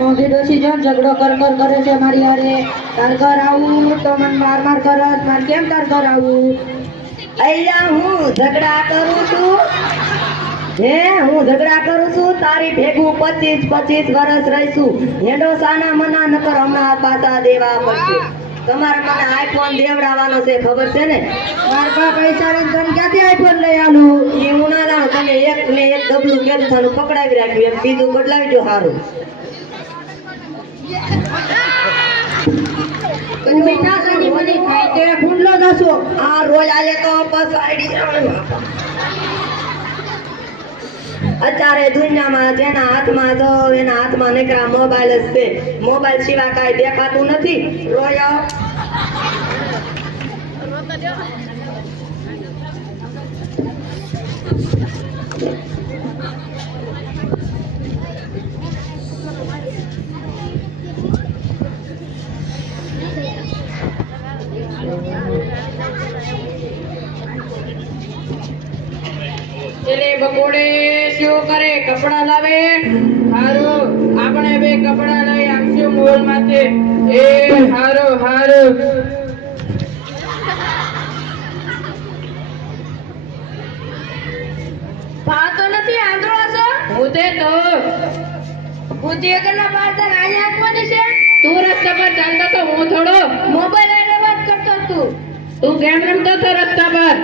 મોંઘી ડોસી જો ઝઘડો કર કરે છે મારી હારે. તાર ઘર આવું તો મને માર કરત. માર કેમ તાર ઘર આવું? અહીંયા હું ઝઘડા કરું છું તારી ભેગું 25 વર્ષ રહીશું. હેડો સાના મના નકર હમણાં પાછા દેવા પડશે. તમારે મને આઈફોન દેવડાવવાનો છે, ખબર છે ને? માર પા પૈસા ને તને ક્યાંથી આઈફોન લઈ આલું? એ હું ના જાણું. તમે એક ને એક ડબલું કેદું થાનું પકડાવી રાખ્યું, એક બીજું બદલાવી દો. સારું મીઠા સાની મને ખાઈ તે ફૂંડલો દસો. આ રોજ આલે તો બસ આઈડી અત્યારે દુનિયામાં જેના હાથમાં જો એના હાથમાં નીકળા મોબાઈલ જ છે. મોબાઈલ સિવાય કાંઈ દેખાતું નથી. રોયો એટલે બકોડે શું કરે? કપડા લાવે. હારું, આપણે બે કપડા લઈ આપશું મોલ માંથી. એ હારું હારું. પાતો નથી આંધળો છો? હું તે તો બુદ્ધિ વગરના પાડતા અહીંયા આપવાની છે. તું રસ્તા પર ચાલતો તો હું થોડો મોબાઈલ લઈને વાત કરતો તું કેમ રમતો તો રસ્તા પર?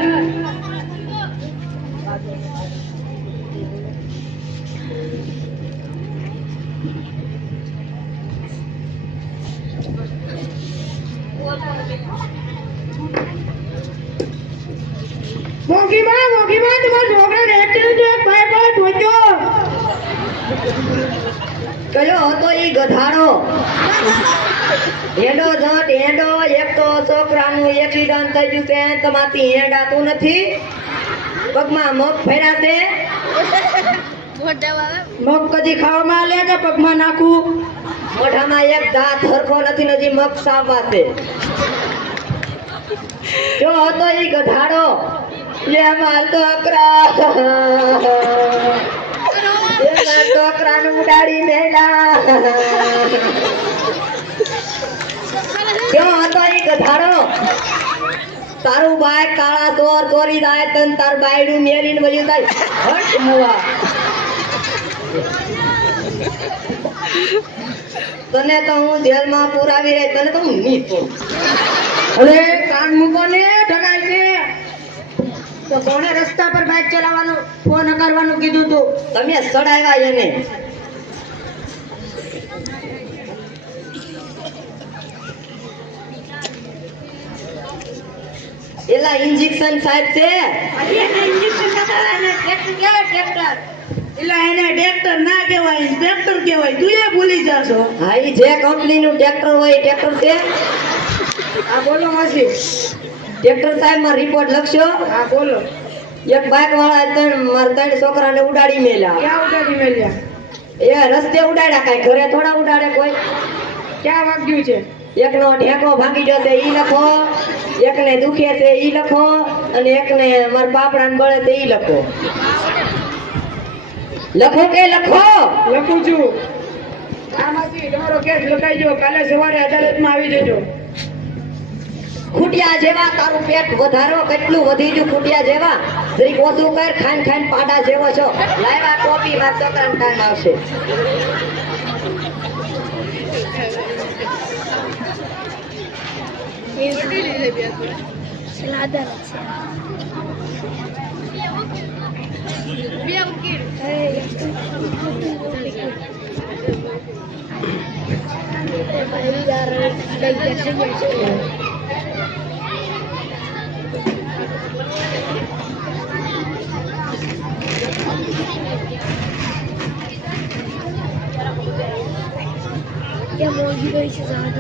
મોગીમાં તમારા છોકરાને એક્સિડન્ટ થયો, ભાઈ પર ઠોક્યો. કયો હતો ઈ ગધાડો? હેડો જટ હેડો. એક તો છોકરાનું એક્સિડન્ટ થઈ ગયું છે, તમારથી હેડાતું નથી. પગમાં મગ ફેર્યા છે. મગ કદી ખાવામાં લે કે પગમાં નાખું? મોઢામાં એક દાંત હરખો નથી ને હજી મગ સાવવા છે. જો હતો ઈ ગધાડો. લે માર છોકરાનું ઉડાડી મેલા. ક્યાં હતો ઈ ગધાડો? તારું બાઈક કાળા ચોર ચોરી જાય તન તાર બાયડું મેલીને વયું થાય. હટ મુવા. તને તો હું જેલમાં પુરાવી રહી, તને તો હું નહીં છોડું. અરે કાન મૂકો ને, ઢગાય છે. તો કોણે રસ્તા પર બાઇક ચલાવવાનું ફોન કરવાનું કીધું તું? તમે સડાવ્યા એને. એલા ઇન્જેક્શન સાહેબ છે. એટલે એને ટ્રેક્ટર ના કહેવાય, ઇન્સ્પેક્ટર કહેવાય. તું એ ભૂલી જાશો. હા, ઈ જે કંપનીનું ટ્રેક્ટર હોય ટ્રેક્ટર છે. હા બોલો માસી. ટ્રેક્ટર સાહેબ માં રિપોર્ટ લખશો. હા બોલો. એક બાઇક વાળા ત્રણ છોકરાને ઉડાડી મેલ્યા. ક્યાં ઉડાડી મેલ્યા? એ રસ્તે ઉડાડ્યા, કાંઈ ઘરે થોડા ઉડાડે કોઈ. ક્યાં વાગ્યું છે? એકનો ઢેકો ભાગી ગયો છે ઈ લખો, એકને દુખે છે ઈ લખો, અને એકને મારા બાપડાને બળે છે ઈ લખો. લખો કે લખો? લખું છું. આમાંથી તમારો કેસ લખાઈજો. કાલે સવારે અદાલતમાં આવી જજો. ખૂટિયા જેવા તારું પેટ વધારો કેટલું વધી ગયું. ખૂટિયા જેવા જરીક ઓછું કર. ખાઈને પાડા જેવો છો. લાવ્યા ટોપી માં છોકરાને ટાઈમ આવશે. Ya mau gitu sih sangat.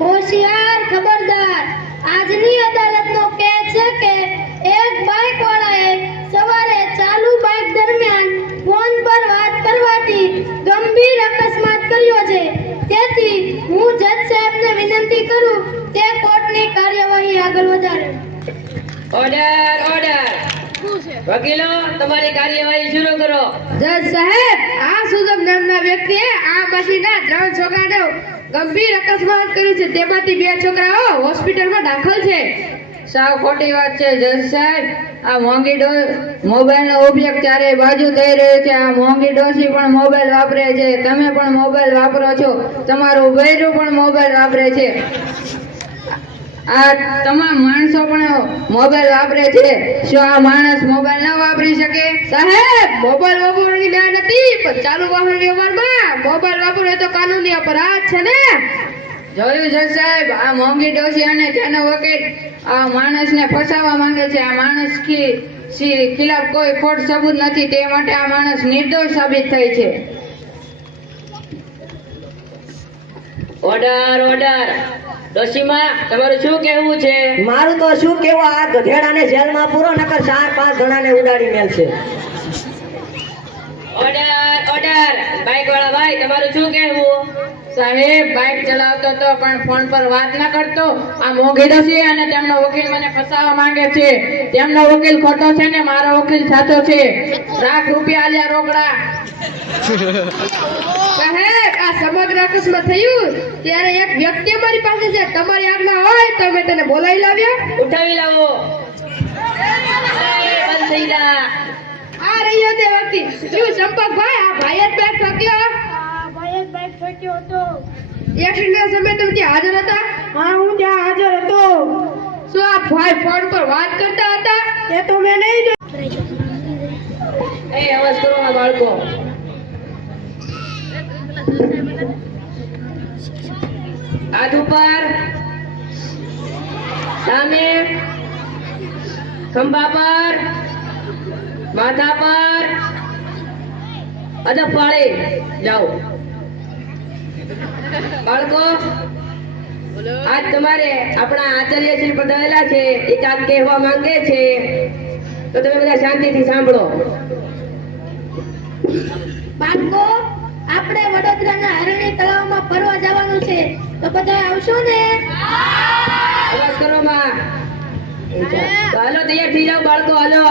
હોશિયાર ખબરદાર. આજની અદાલતનો કેસ છે કે એક બાઇક વાળાએ સવારે ચાલુ બાઇક દરમિયાન ફોન પર વાત કરવાથી ગંભીર અકસ્માત કર્યો છે. તેથી નથી. હું જજ સાહેબને વિનંતી કરું તે કોર્ટની કાર્યવાહી આગળ વધારે. ઓર્ડર ઓર્ડર વકીલો તમારી કાર્યવાહી શરૂ કરો. જજ સાહેબ, આ સુજબ નામના વ્યક્તિએ આ મસીના 3 છોકરાને ગંભીર અકસ્માત કર્યું છે. તેમાંથી 2 છોકરાઓ હોસ્પિટલમાં દાખલ છે. સાવ ખોટી વાત છે જજ સાહેબ. આ મોંઘી મોબાઈલનો ઉપયોગ ચારે બાજુ થઈ રહ્યો છે. આ મોંઘી ડોશી પણ મોબાઈલ વાપરે છે, તમે પણ મોબાઈલ વાપરો છો, તમારું બૈરું પણ મોબાઈલ વાપરે છે, આ તમામ માણસો પણ મોબાઈલ વાપરે છે. શું આ માણસ મોબાઈલ ન વાપરી શકે? સાહેબ, મોબાઈલ વાપરવાની ના નથી, પણ ચાલુ વાહન વ્યવહારમાં મોબાઈલ વાપરવો એ તો કાનૂની અપરાધ છે ને. જોયું જજ સાહેબ, આ મોંઘી ડોશી અને તેનો વકીલ આ માણસને ફસાવવા માંગે છે. આ માણસ ખિલાફ કોઈ ખોટ સબૂત નથી, તે માટે આ માણસ નિર્દોષ સાબિત થાય છે. Order order. ડોશીમાં તમારું શું કહેવું છે? મારું તો શું કેવું, આ ગધેડાને જેલમાં પૂરો નકર 4-5 જણાને ઉડાડી મેલશે. Order order. બાઇક વાળા ભાઈ તમારું શું કહેવું? સાહેબ, બાઇક ચલાવતો તો પણ ફોન પર વાત ન કરતો. આ મોંઘી ડોશી અને તેમનો વકીલ મને ફસાવવા માંગે છે. તેમનો વકીલ ખોટો છે ને મારો વકીલ સાચો છે. ₹1 આલ્યા રોકડા. સાહેબ, આ સમગ્ર અકસ્માત થયું ત્યારે એક વ્યક્તિ અમારી પાસે છે. તમારી આજ્ઞા હોય તો અમે તેને બોલાવી લાવ્યા. ઉઠાવી લાવો. બંધ થઈ જા. આ રહ્યો તે વ્યક્તિ. શું સંપર્કભાઈ, આ ભાઈ જ બાઇક ઠોક્યો? ભાઈએ બાઇક ઠોક્યો હતો. એક્સિડન્ટ સમયે તમે ત્યાં હાજર હતા? હા, હું ત્યાં હાજર હતો. શું આ ભાઈ ફોન પર વાત કરતા હતા? એ તો મેં નહીં જોયું. એ અવાજ કરો ના બાળકો. હાથ ઉપર, સામે, ખંભા પર, માથા પર, અદબ પાડે જાઓ. બાળકો, આજ તમારે આપણા આચાર્યશ્રી પધારેલા છે, એકાદ કહેવા માંગે છે, તો તમે બધા શાંતિથી સાંભળો. બાળકો, આપણે વડોદરાના હરણી તળાવમાં ફરવા જવાનું છે, તો બધા આવશો ને? અવાજ કરો માં. તો હાલો, તૈયાર થઈ જાઓ બાળકો, હાલો.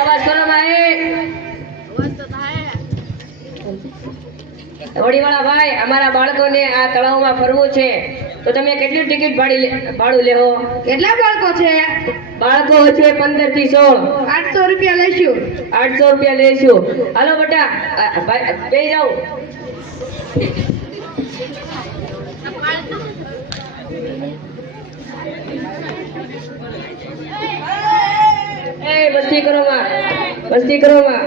અવાજ કરો માં. હોડીવાળા ભાઈ, અમારા બાળકોને આ તળાવમાં ફરવું છે, તો તમે કેટલી ટિકિટ ભાડું લેવો? કેટલા બાળકો છે? બાળકો છે 15 થી 16. 800 રૂપિયા લઈશું. 800 રૂપિયા લેશું. હાલો બેટા, બેસી જાઓ. એ મસ્તી કરો માં, મસ્તી કરો માં.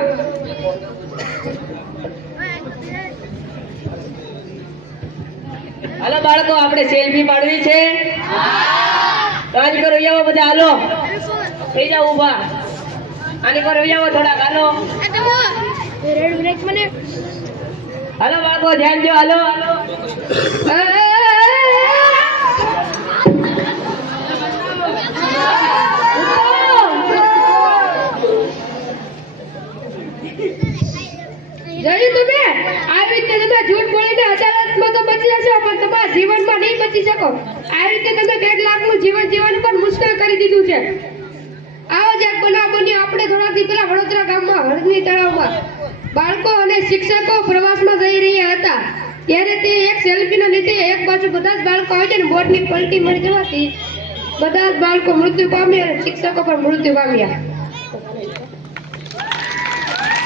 હાલો બાળકો, આપણે સેલ્ફી પાડવી છે. આજ કરો આવો બધા, હાલો થઈ જાઓ ઊભા. આની પર આવો થોડાક, હાલો. રેડ બ્રેક મને. હાલો બાળકો, ધ્યાન દો, હાલો હાલો. જોયું તમે? આવી રીતે તમે જૂઠ બોલીને અદાલતમાં તો બચી જશો, પણ તમારા જીવનમાં નહીં બચી શકો. આવી રીતે તમે 1.5 લાખનું જીવન જીવવાનું પણ મુશ્કેલ કરી દીધું છે. આવો જ એક બનાવ બન્યો આપણે થોડાક દી પહેલા વડોદરા ગામમાં હરણી તળાવમાં. બાળકો અને શિક્ષકો પ્રવાસમાં જઈ રહ્યા હતા, ત્યારે તે એક સેલ્ફીના લીધે એક બાજુ બધા જ બાળકો આવે છે ને બોટની પલટી મળી જવાથી બધા જ બાળકો મૃત્યુ પામ્યા અને શિક્ષકો પણ મૃત્યુ પામ્યા.